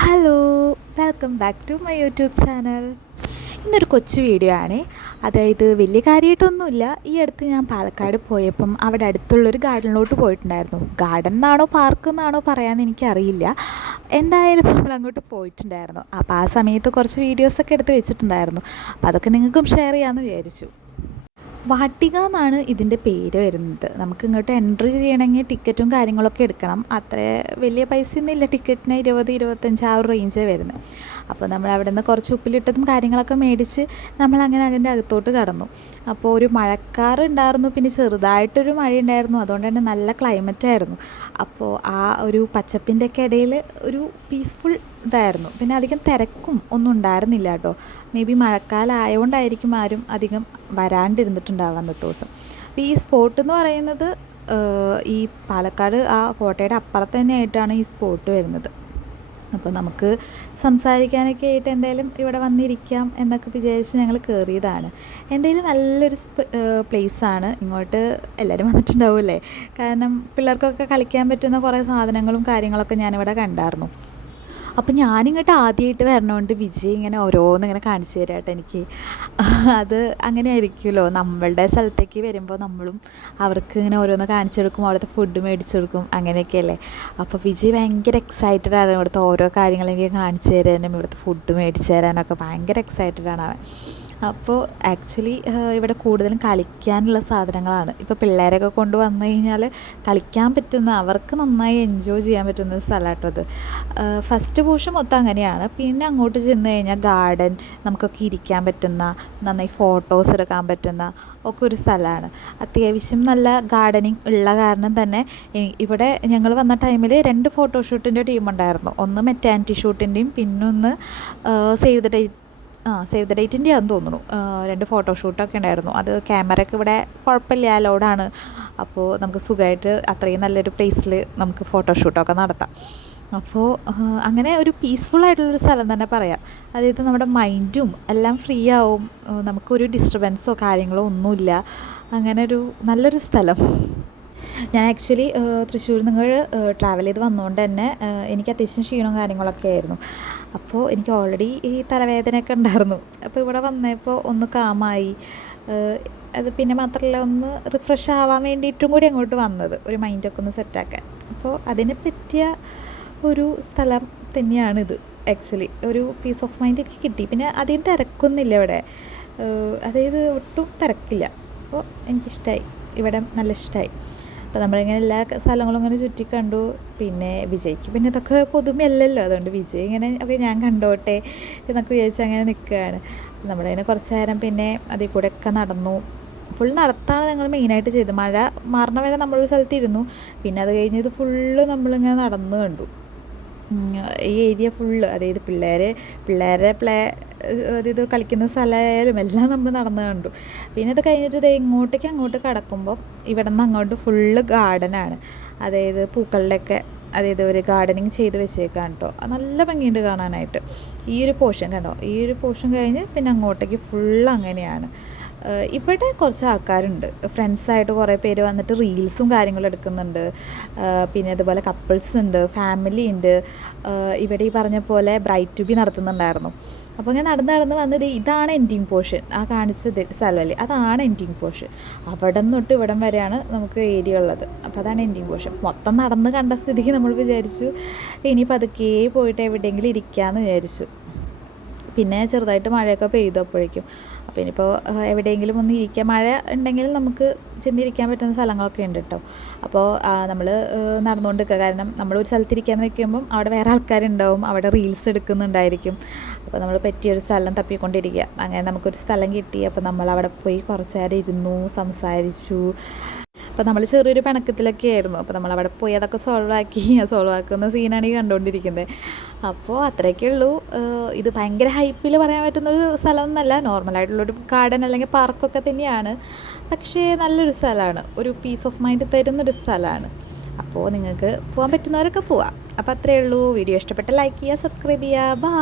Hello welcome back to my YouTube channel ഇന്നൊരു കൊച്ചു video ആണ്. അതായത് വലിയ കാര്യമായിട്ടൊന്നുമില്ല. ഈ അടുത്ത് ഞാൻ പാലക്കാട് പോയപ്പം അവിടെ അടുത്തുള്ളൊരു ഗാർഡനിലോട്ട് പോയിട്ടുണ്ടായിരുന്നു. ഗാർഡൻ എന്നാണോ പാർക്ക് എന്നാണോ പറയാമെന്ന് എനിക്കറിയില്ല. എന്തായാലും നമ്മൾ അങ്ങോട്ട് പോയിട്ടുണ്ടായിരുന്നു. അപ്പോൾ ആ സമയത്ത് കുറച്ച് വീഡിയോസൊക്കെ എടുത്ത് വെച്ചിട്ടുണ്ടായിരുന്നു. അപ്പോൾ അതൊക്കെ നിങ്ങൾക്കും ഷെയർ ചെയ്യാമെന്ന് വിചാരിച്ചു. വാട്ടിക എന്നാണ് ഇതിന്റെ പേര് വരുന്നത്. നമുക്ക് ഇങ്ങോട്ട് എൻട്രി ചെയ്യണമെങ്കിൽ ടിക്കറ്റും കാര്യങ്ങളൊക്കെ എടുക്കണം. അത്ര വലിയ പൈസ ഇല്ല ടിക്കറ്റിന് ഇരുപത് ഇരുപത്തഞ്ച് ആ ഒരു റേഞ്ചേ വരുന്നത്. അപ്പോൾ നമ്മൾ അവിടെ നിന്ന് കുറച്ച് ഉപ്പിലിട്ടതും കാര്യങ്ങളൊക്കെ മേടിച്ച് നമ്മൾ അങ്ങനെ അതിന്റെ അകത്തോട്ട് കടന്നു. അപ്പോൾ ഒരു മഴക്കാർ ഉണ്ടായിരുന്നു. പിന്നെ ചെറുതായിട്ടൊരു മഴ ഉണ്ടായിരുന്നു. അതുകൊണ്ട് തന്നെ നല്ല ക്ലൈമറ്റ് ആയിരുന്നു. അപ്പോൾ ആ ഒരു പച്ചപ്പിന്റെ ഒക്കെ ഇടയിൽ ഒരു പീസ്ഫുൾ ഇതായിരുന്നു. പിന്നെ അധികം തിരക്കും ഒന്നും ഉണ്ടായിരുന്നില്ല കേട്ടോ. മേ ബി മഴക്കാലം ആയതുകൊണ്ടായിരിക്കും ആരും അധികം വരാണ്ടിരുന്നിട്ടുണ്ടാവുക അന്നത്തെ ദിവസം. അപ്പോൾ ഈ സ്പോട്ട് എന്ന് പറയുന്നത് ഈ പാലക്കാട് ആ കോട്ടയുടെ അപ്പുറത്ത് തന്നെയായിട്ടാണ് ഈ സ്പോട്ട് വരുന്നത്. അപ്പോൾ നമുക്ക് സംസാരിക്കാനൊക്കെ ആയിട്ട് എന്തായാലും ഇവിടെ വന്നിരിക്കാം എന്നൊക്കെ വിചാരിച്ച് ഞങ്ങൾ കയറിയതാണ്. എന്തായാലും നല്ലൊരു പ്ലേസാണ് ഇങ്ങോട്ട് എല്ലാവരും വന്നിട്ടുണ്ടാവുമല്ലേ കാരണം പിള്ളേർക്കൊക്കെ കളിക്കാൻ പറ്റുന്ന കുറേ സാധനങ്ങളും കാര്യങ്ങളൊക്കെ ഞാനിവിടെ കണ്ടായിരുന്നു. അപ്പം ഞാനിങ്ങോട്ട് ആദ്യമായിട്ട് വരണോണ്ട് വിജയ് ഇങ്ങനെ ഓരോന്ന് ഇങ്ങനെ കാണിച്ചു തരാട്ടെ എനിക്ക്. അത് അങ്ങനെ ആയിരിക്കുമല്ലോ നമ്മളുടെ സ്ഥലത്തേക്ക് വരുമ്പോൾ നമ്മളും അവർക്ക് ഇങ്ങനെ ഓരോന്ന് കാണിച്ചു കൊടുക്കും അവിടുത്തെ ഫുഡ് മേടിച്ചു കൊടുക്കും അങ്ങനെയൊക്കെയല്ലേ? അപ്പോൾ വിജയ് ഭയങ്കര എക്സൈറ്റഡ് ആണ് ഇവിടുത്തെ ഓരോ കാര്യങ്ങളും കാണിച്ചു തരാനും ഇവിടുത്തെ ഫുഡ് മേടിച്ചു തരാനൊക്കെ ഭയങ്കര എക്സൈറ്റഡ് ആണ് അവൻ. അപ്പോൾ ആക്ച്വലി ഇവിടെ കൂടുതലും കളിക്കാനുള്ള സാധനങ്ങളാണ്. ഇപ്പോൾ പിള്ളേരൊക്കെ കൊണ്ട് വന്നു കഴിഞ്ഞാൽ കളിക്കാൻ പറ്റുന്ന അവർക്ക് നന്നായി എൻജോയ് ചെയ്യാൻ പറ്റുന്ന സ്ഥലമാട്ടോ അത്. ഫസ്റ്റ് പോഷൻ മൊത്തം അങ്ങനെയാണ്. പിന്നെ അങ്ങോട്ട് ചെന്ന് കഴിഞ്ഞാൽ ഗാർഡൻ നമുക്കൊക്കെ ഇരിക്കാൻ പറ്റുന്ന നന്നായി ഫോട്ടോസ് എടുക്കാൻ പറ്റുന്ന ഒക്കെ ഒരു സ്ഥലമാണ്. അത്യാവശ്യം നല്ല ഗാർഡനിങ് ഉള്ള കാരണം തന്നെ ഇവിടെ ഞങ്ങൾ വന്ന ടൈമിൽ രണ്ട് ഫോട്ടോഷൂട്ടിന്റെ ടീം ഉണ്ടായിരുന്നു. ഒന്ന് മെറ്റാനിറ്റി ഷൂട്ടിന്റെയും പിന്നൊന്ന് സേവ് ദ ഡേറ്റ് ആ സേവ് ദ ഡേറ്റിന്റെ ആണെന്ന് തോന്നുന്നു. രണ്ട് ഫോട്ടോഷൂട്ടൊക്കെ ഉണ്ടായിരുന്നു. അത് ക്യാമറയൊക്കെ ഇവിടെ കുഴപ്പമില്ല അലോഡാണ് അപ്പോൾ നമുക്ക് സുഖമായിട്ട് അത്രയും നല്ലൊരു പ്ലേസിൽ നമുക്ക് ഫോട്ടോഷൂട്ടൊക്കെ നടത്താം. അപ്പോൾ അങ്ങനെ ഒരു പീസ്ഫുൾ ആയിട്ടുള്ളൊരു സ്ഥലം തന്നെ പറയാം. അതായത് നമ്മുടെ മൈൻഡും എല്ലാം ഫ്രീ ആവും. നമുക്കൊരു ഡിസ്റ്റർബൻസോ കാര്യങ്ങളോ ഒന്നുമില്ല. അങ്ങനെ ഒരു നല്ലൊരു സ്ഥലം. ഞാൻ ആക്ച്വലി തൃശ്ശൂർ നിങ്ങൾ ട്രാവൽ ചെയ്ത് വന്നുകൊണ്ട് തന്നെ എനിക്ക് അത്യാവശ്യം ക്ഷീണവും കാര്യങ്ങളൊക്കെ ആയിരുന്നു. അപ്പോൾ എനിക്ക് ഓൾറെഡി ഈ തലവേദനയൊക്കെ ഉണ്ടായിരുന്നു. അപ്പോൾ ഇവിടെ വന്നപ്പോൾ ഒന്ന് കാമായി. അത് പിന്നെ മാത്രമല്ല ഒന്ന് റിഫ്രഷ് ആവാൻ വേണ്ടിയിട്ടും കൂടി അങ്ങോട്ട് വന്നത്. ഒരു മൈൻഡൊക്കെ ഒന്ന് സെറ്റാക്കാൻ അപ്പോൾ അതിനെ പറ്റിയ ഒരു സ്ഥലം തന്നെയാണിത് ആക്ച്വലി ഒരു പീസ് ഓഫ് മൈൻഡ് എനിക്ക് കിട്ടി. പിന്നെ അധികം തിരക്കൊന്നുമില്ല ഇവിടെ. അതായത് ഒട്ടും തിരക്കില്ല. അപ്പോൾ എനിക്കിഷ്ടമായി ഇവിടെ നല്ല ഇഷ്ടമായി അപ്പോൾ നമ്മളിങ്ങനെ എല്ലാ സ്ഥലങ്ങളും ഇങ്ങനെ ചുറ്റി കണ്ടു. പിന്നെ വിജയ്ക്ക് പിന്നെ ഇതൊക്കെ പുതുമയല്ലല്ലോ അതുകൊണ്ട് വിജയ് ഇങ്ങനെ ഒക്കെ ഞാൻ കണ്ടോട്ടെ എന്നൊക്കെ വിചാരിച്ച് അങ്ങനെ നിൽക്കുകയാണ് നമ്മളതിനെ കുറച്ച് നേരം പിന്നെ അതിൽ കൂടെ ഒക്കെ നടന്നു. ഫുൾ നടത്താണ് ഞങ്ങൾ മെയിനായിട്ട് ചെയ്തത്. മഴ മാറണ വരെ നമ്മളൊരു സ്ഥലത്ത് ഇരുന്നു. പിന്നെ അത് കഴിഞ്ഞ് ഇത് ഫുള്ള് നമ്മളിങ്ങനെ നടന്നു കണ്ടു. ഈ ഏരിയ ഫുള്ള് അതായത് പിള്ളേർ പിള്ളേരെ പ്ലേ അതായത് കളിക്കുന്ന സ്ഥലമായാലും എല്ലാം നമ്മൾ നടന്നു കണ്ടു. പിന്നെ അത് കഴിഞ്ഞിട്ട് ഇത് ഇങ്ങോട്ടേക്ക് അങ്ങോട്ട് കിടക്കുമ്പോൾ ഇവിടെ നിന്ന് അങ്ങോട്ട് ഫുള്ള് ഗാർഡനാണ് അതായത് പൂക്കളുടെയൊക്കെ അതായത് ഒരു ഗാർഡനിങ് ചെയ്ത് വെച്ചേക്കാണ് കേട്ടോ നല്ല ഭംഗിയുണ്ട് കാണാനായിട്ട്. ഈ ഒരു പോർഷൻ കണ്ടോ? ഈ ഒരു പോർഷൻ കഴിഞ്ഞ് പിന്നെ അങ്ങോട്ടേക്ക് ഫുൾ അങ്ങനെയാണ്. ഇവിടെ കുറച്ച് ആൾക്കാരുണ്ട്. ഫ്രണ്ട്സായിട്ട് കുറേ പേര് വന്നിട്ട് റീൽസും കാര്യങ്ങളും എടുക്കുന്നുണ്ട്. പിന്നെ അതുപോലെ കപ്പിൾസ് ഉണ്ട് ഫാമിലി ഉണ്ട്. ഇവിടെ ഈ പറഞ്ഞ പോലെ ബ്രൈറ്റ് ടു ബി നടത്തുന്നുണ്ടായിരുന്നു. അപ്പോൾ ഞാൻ നടന്ന് നടന്ന് വന്നത് ഇതാണ് എൻഡിങ് പോർഷൻ ആ കാണിച്ച സ്ഥലമല്ലേ? അതാണ് എൻഡിങ് പോർഷൻ അവിടെ നിന്ന് തൊട്ട് ഇവിടം വരെയാണ് നമുക്ക് ഏരിയ ഉള്ളത്. അപ്പോൾ അതാണ് എൻഡിങ് പോർഷൻ മൊത്തം നടന്ന് കണ്ട സ്ഥിതിക്ക് നമ്മൾ വിചാരിച്ചു ഇനി പതുക്കെ പോയിട്ട് എവിടെയെങ്കിലും ഇരിക്കാമെന്ന് വിചാരിച്ചു. പിന്നെ ചെറുതായിട്ട് മഴയൊക്കെ പെയ്തു അപ്പോഴേക്കും അപ്പോൾ ഇനിയിപ്പോൾ എവിടെയെങ്കിലും ഒന്ന് ഇരിക്കുക മഴ ഉണ്ടെങ്കിൽ നമുക്ക് ചെന്നിരിക്കാൻ പറ്റുന്ന സ്ഥലങ്ങളൊക്കെ ഉണ്ട് കേട്ടോ അപ്പോൾ നമ്മൾ നടന്നുകൊണ്ട് നിൽക്കുക കാരണം നമ്മൾ ഒരു സ്ഥലത്തിരിക്കാൻ വെക്കുമ്പം അവിടെ വേറെ ആൾക്കാരുണ്ടാവും അവിടെ റീൽസ് എടുക്കുന്നുണ്ടായിരിക്കും. അപ്പോൾ നമ്മൾ പറ്റിയൊരു സ്ഥലം തപ്പിക്കൊണ്ടിരിക്കുക അങ്ങനെ നമുക്കൊരു സ്ഥലം കിട്ടി. അപ്പോൾ നമ്മൾ അവിടെ പോയി കുറച്ച് നേരം ഇരുന്നു സംസാരിച്ചു. അപ്പോൾ നമ്മൾ ചെറിയൊരു പിണക്കത്തിലൊക്കെ ആയിരുന്നു അപ്പോൾ നമ്മൾ അവിടെ പോയി അതൊക്കെ സോൾവ് ആക്കി സോൾവ് ആക്കുന്ന സീനാണ് ഈ കണ്ടുകൊണ്ടിരിക്കുന്നത് അപ്പോൾ അത്രയൊക്കെ ഉള്ളൂ. ഇത് ഭയങ്കര ഹൈപ്പിൽ പറയാൻ പറ്റുന്നൊരു എന്നല്ല നോർമലായിട്ടുള്ളൊരു ഗാർഡൻ അല്ലെങ്കിൽ പാർക്കൊക്കെ തന്നെയാണ്. പക്ഷേ നല്ലൊരു സ്ഥലമാണ്. ഒരു പീസ് ഓഫ് മൈൻഡ് തരുന്നൊരു സ്ഥലമാണ്. അപ്പോൾ നിങ്ങൾക്ക് പോകാൻ പറ്റുന്നവരൊക്കെ പോവാം. അപ്പോൾ അത്രയേ ഉള്ളൂ. വീഡിയോ ഇഷ്ടപ്പെട്ട ലൈക്ക് ചെയ്യുക സബ്സ്ക്രൈബ് ചെയ്യുക. ബാ